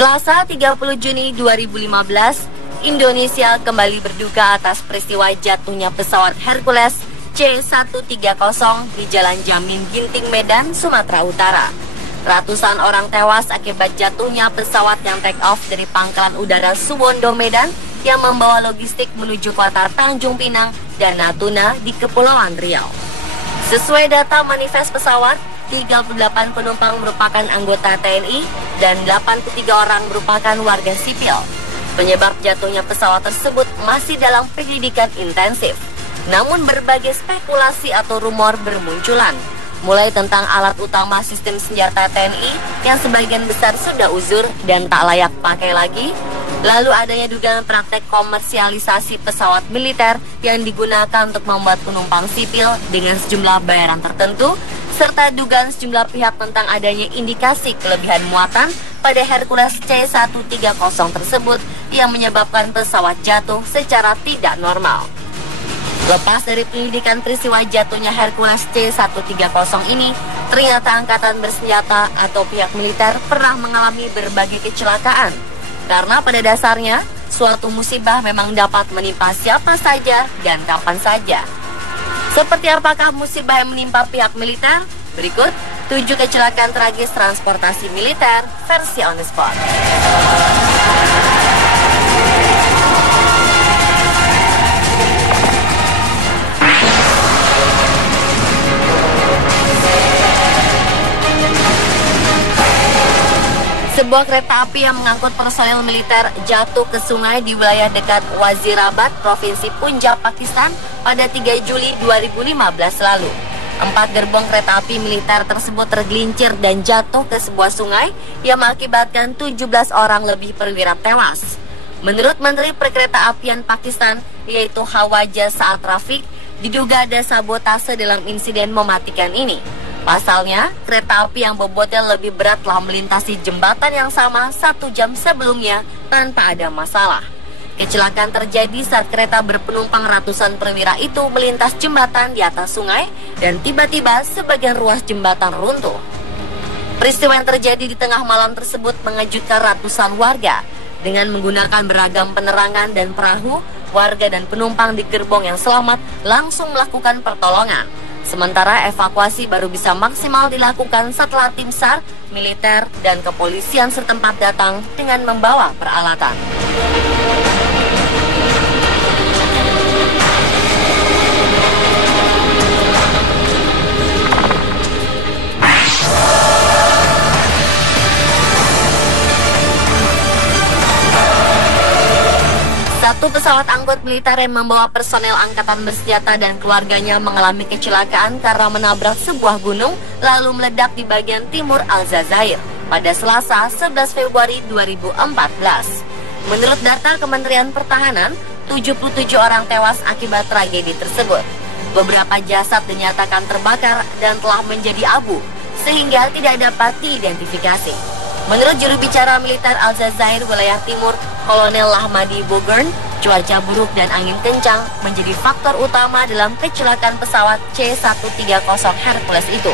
Selasa 30 Juni 2015, Indonesia kembali berduka atas peristiwa jatuhnya pesawat Hercules C-130 di Jalan Jamin Ginting, Medan, Sumatera Utara. Ratusan orang tewas akibat jatuhnya pesawat yang take off dari Pangkalan Udara Suwondo, Medan, yang membawa logistik menuju kota Tanjung Pinang dan Natuna di Kepulauan Riau. Sesuai data manifest pesawat, 38 penumpang merupakan anggota TNI dan 83 orang merupakan warga sipil. Penyebab jatuhnya pesawat tersebut masih dalam penyelidikan intensif. Namun berbagai spekulasi atau rumor bermunculan, mulai tentang alat utama sistem senjata TNI yang sebagian besar sudah uzur dan tak layak pakai lagi. Lalu adanya dugaan praktek komersialisasi pesawat militer yang digunakan untuk membuat penumpang sipil dengan sejumlah bayaran tertentu, serta dugaan sejumlah pihak tentang adanya indikasi kelebihan muatan pada Hercules C-130 tersebut yang menyebabkan pesawat jatuh secara tidak normal. Lepas dari penyelidikan peristiwa jatuhnya Hercules C-130 ini, ternyata angkatan bersenjata atau pihak militer pernah mengalami berbagai kecelakaan. Karena pada dasarnya, suatu musibah memang dapat menimpa siapa saja dan kapan saja. Seperti apakah musibah yang menimpa pihak militer? Berikut 7 kecelakaan tragis transportasi militer versi on the spot. Sebuah kereta api yang mengangkut personel militer jatuh ke sungai di wilayah dekat Wazirabad, Provinsi Punjab, Pakistan pada 3 Juli 2015 lalu. 4 gerbong kereta api militer tersebut tergelincir dan jatuh ke sebuah sungai yang mengakibatkan 17 orang lebih perwira tewas. Menurut Menteri Perkeretaapian Pakistan, yaitu Hawaja Saat Rafiq, diduga ada sabotase dalam insiden mematikan ini. Pasalnya, kereta api yang bobotnya lebih berat telah melintasi jembatan yang sama 1 jam sebelumnya tanpa ada masalah. Kecelakaan terjadi saat kereta berpenumpang ratusan perwira itu melintas jembatan di atas sungai dan tiba-tiba sebagian ruas jembatan runtuh. Peristiwa yang terjadi di tengah malam tersebut mengejutkan ratusan warga. Dengan menggunakan beragam penerangan dan perahu, warga dan penumpang di gerbong yang selamat langsung melakukan pertolongan. Sementara evakuasi baru bisa maksimal dilakukan setelah tim SAR, militer, dan kepolisian setempat datang dengan membawa peralatan. Satu pesawat angkut militer yang membawa personel angkatan bersenjata dan keluarganya mengalami kecelakaan karena menabrak sebuah gunung lalu meledak di bagian timur Aljazair pada Selasa 11 Februari 2014. Menurut data Kementerian Pertahanan, 77 orang tewas akibat tragedi tersebut. Beberapa jasad dinyatakan terbakar dan telah menjadi abu sehingga tidak dapat diidentifikasi. Menurut juru bicara militer Aljazair wilayah timur, Kolonel Lahmadi Bogern, cuaca buruk dan angin kencang menjadi faktor utama dalam kecelakaan pesawat C-130 Hercules itu.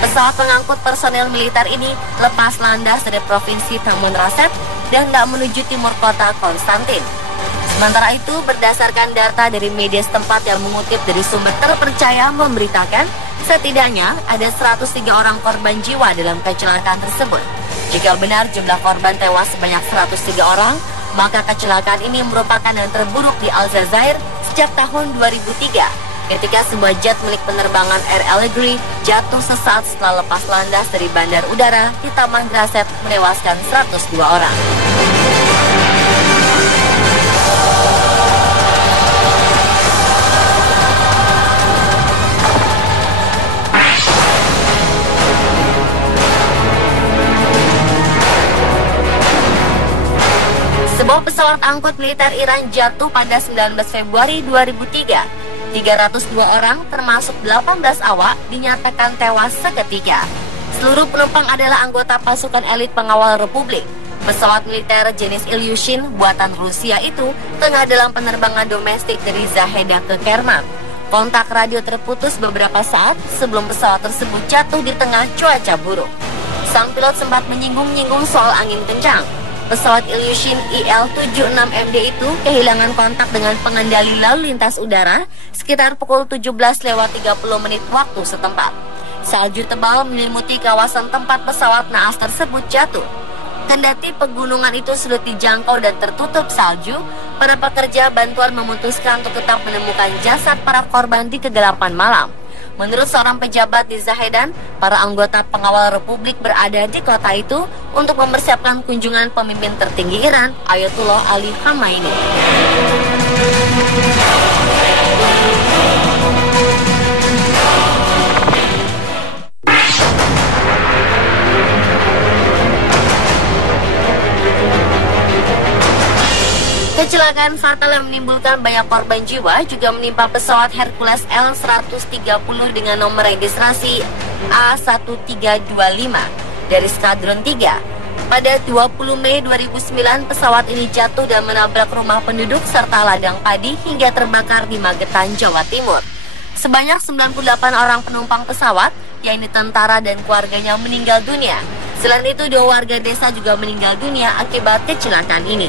Pesawat pengangkut personel militer ini lepas landas dari Provinsi Taman Rasep dan hendak menuju timur kota Konstantin. Sementara itu, berdasarkan data dari media setempat yang mengutip dari sumber terpercaya memberitakan, setidaknya ada 103 orang korban jiwa dalam kecelakaan tersebut. Jika benar jumlah korban tewas sebanyak 103 orang, maka kecelakaan ini merupakan yang terburuk di Aljazair sejak tahun 2003, ketika sebuah jet milik penerbangan Air Allegri jatuh sesaat setelah lepas landas dari bandar udara di Taman Rasep menewaskan 102 orang. Sebuah pesawat angkut militer Iran jatuh pada 19 Februari 2003. 302 orang termasuk 18 awak dinyatakan tewas seketika. Seluruh penumpang adalah anggota pasukan elit pengawal Republik. Pesawat militer jenis Ilyushin buatan Rusia itu tengah dalam penerbangan domestik dari Zaheda ke Kerman. Kontak radio terputus beberapa saat sebelum pesawat tersebut jatuh di tengah cuaca buruk. Sang pilot sempat menyinggung-nyinggung soal angin kencang. Pesawat Ilyushin IL-76MD itu kehilangan kontak dengan pengendali lalu lintas udara sekitar pukul 17:30 waktu setempat. Salju tebal menyelimuti kawasan tempat pesawat naas tersebut jatuh. Kendati pegunungan itu sulit dijangkau dan tertutup salju, para pekerja bantuan memutuskan untuk tetap menemukan jasad para korban di kegelapan malam. Menurut seorang pejabat di Zahedan, para anggota pengawal Republik berada di kota itu untuk mempersiapkan kunjungan pemimpin tertinggi Iran, Ayatollah Ali Khamenei. Kecelakaan fatal yang menimbulkan banyak korban jiwa juga menimpa pesawat Hercules L-130 dengan nomor registrasi A1325 dari Skadron 3. Pada 20 Mei 2009, pesawat ini jatuh dan menabrak rumah penduduk serta ladang padi hingga terbakar di Magetan, Jawa Timur. Sebanyak 98 orang penumpang pesawat, yaitu tentara dan keluarganya, meninggal dunia. Selain itu, 2 warga desa juga meninggal dunia akibat kecelakaan ini.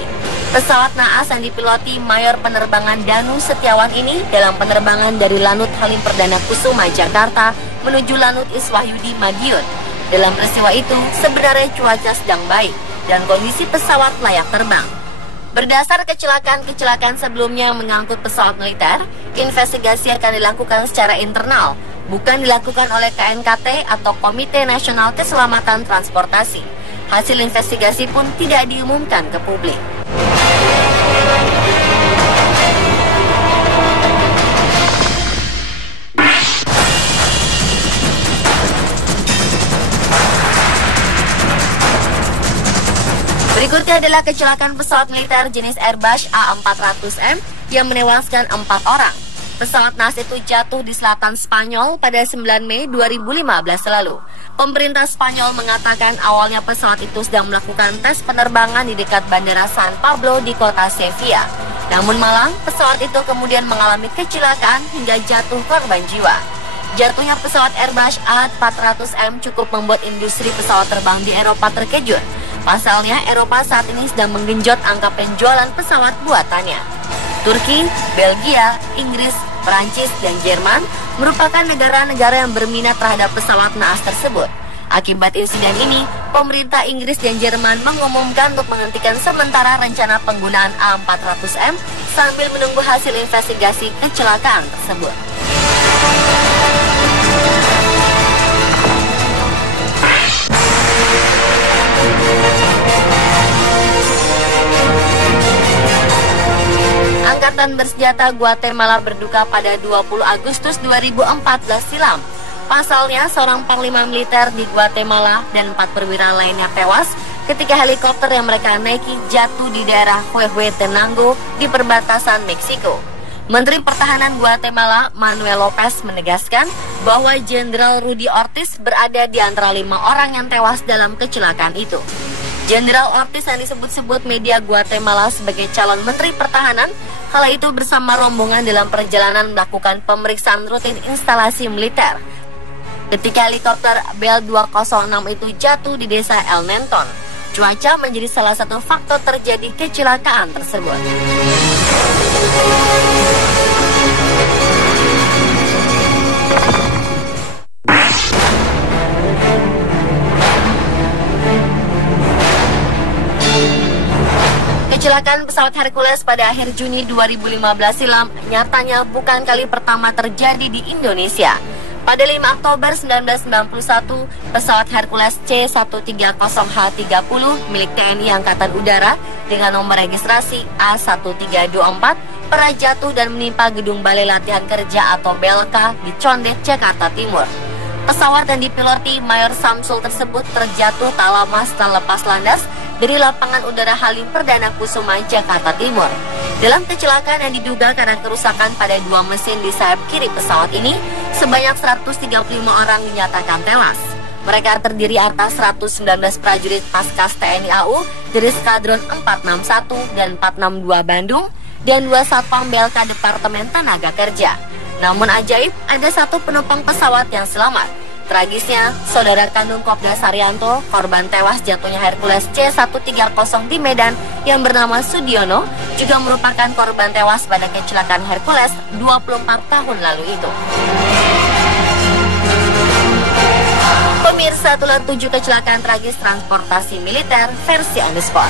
Pesawat naas yang dipiloti Mayor Penerbangan Danu Setiawan ini dalam penerbangan dari Lanut Halim Perdana Kusuma, Jakarta menuju Lanut Iswahyudi, Madiun. Dalam peristiwa itu, sebenarnya cuaca sedang baik dan kondisi pesawat layak terbang. Berdasar kecelakaan sebelumnya yang mengangkut pesawat militer, investigasi akan dilakukan secara internal, bukan dilakukan oleh KNKT atau Komite Nasional Keselamatan Transportasi. Hasil investigasi pun tidak diumumkan ke publik. Berikutnya adalah kecelakaan pesawat militer jenis Airbus A400M yang menewaskan 4 orang. Pesawat naas itu jatuh di selatan Spanyol pada 9 Mei 2015 lalu. Pemerintah Spanyol mengatakan awalnya pesawat itu sedang melakukan tes penerbangan di dekat Bandara San Pablo di kota Sevilla. Namun malang, pesawat itu kemudian mengalami kecelakaan hingga jatuh korban jiwa. Jatuhnya pesawat Airbus A400M cukup membuat industri pesawat terbang di Eropa terkejut. Pasalnya, Eropa saat ini sedang menggenjot angka penjualan pesawat buatannya. Turki, Belgia, Inggris, Perancis, dan Jerman merupakan negara-negara yang berminat terhadap pesawat naas tersebut. Akibat insiden ini, pemerintah Inggris dan Jerman mengumumkan untuk menghentikan sementara rencana penggunaan A400M sambil menunggu hasil investigasi kecelakaan tersebut. Angkatan Bersenjata Guatemala berduka pada 20 Agustus 2014 silam. Pasalnya, seorang panglima militer di Guatemala dan 4 perwira lainnya tewas ketika helikopter yang mereka naiki jatuh di daerah Huehuetenango di perbatasan Meksiko. Menteri Pertahanan Guatemala Manuel Lopez menegaskan bahwa Jenderal Rudy Ortiz berada di antara 5 orang yang tewas dalam kecelakaan itu. Jenderal Ortiz yang disebut-sebut media Guatemala sebagai calon Menteri Pertahanan, kala itu bersama rombongan dalam perjalanan melakukan pemeriksaan rutin instalasi militer. Ketika helikopter Bell 206 itu jatuh di desa El Nenton, cuaca menjadi salah satu faktor terjadi kecelakaan tersebut. Kecelakaan pesawat Hercules pada akhir Juni 2015 silam nyatanya bukan kali pertama terjadi di Indonesia. Pada 5 Oktober 1991, pesawat Hercules C-130H-30 milik TNI Angkatan Udara dengan nomor registrasi A1324 pernah jatuh dan menimpa gedung Balai Latihan Kerja atau BLK di Condet, Jakarta Timur. Pesawat yang dipiloti Mayor Samsul tersebut terjatuh tak lama setelah lepas landas dari lapangan udara Halim Perdana Kusuma, Jakarta Timur. Dalam kecelakaan yang diduga karena kerusakan pada 2 mesin di sayap kiri pesawat ini, sebanyak 135 orang dinyatakan tewas. Mereka terdiri atas 119 prajurit Paskas TNI AU dari Skadron 461 dan 462 Bandung dan 2 satpam BLK Departemen Tenaga Kerja. Namun ajaib, ada 1 penumpang pesawat yang selamat. Tragisnya, saudara kandung Kopda Saryanto, korban tewas jatuhnya Hercules C130 di Medan yang bernama Sudiono, juga merupakan korban tewas pada kecelakaan Hercules 24 tahun lalu itu. Pemirsa, itulah 7 kecelakaan tragis transportasi militer versi Undersport.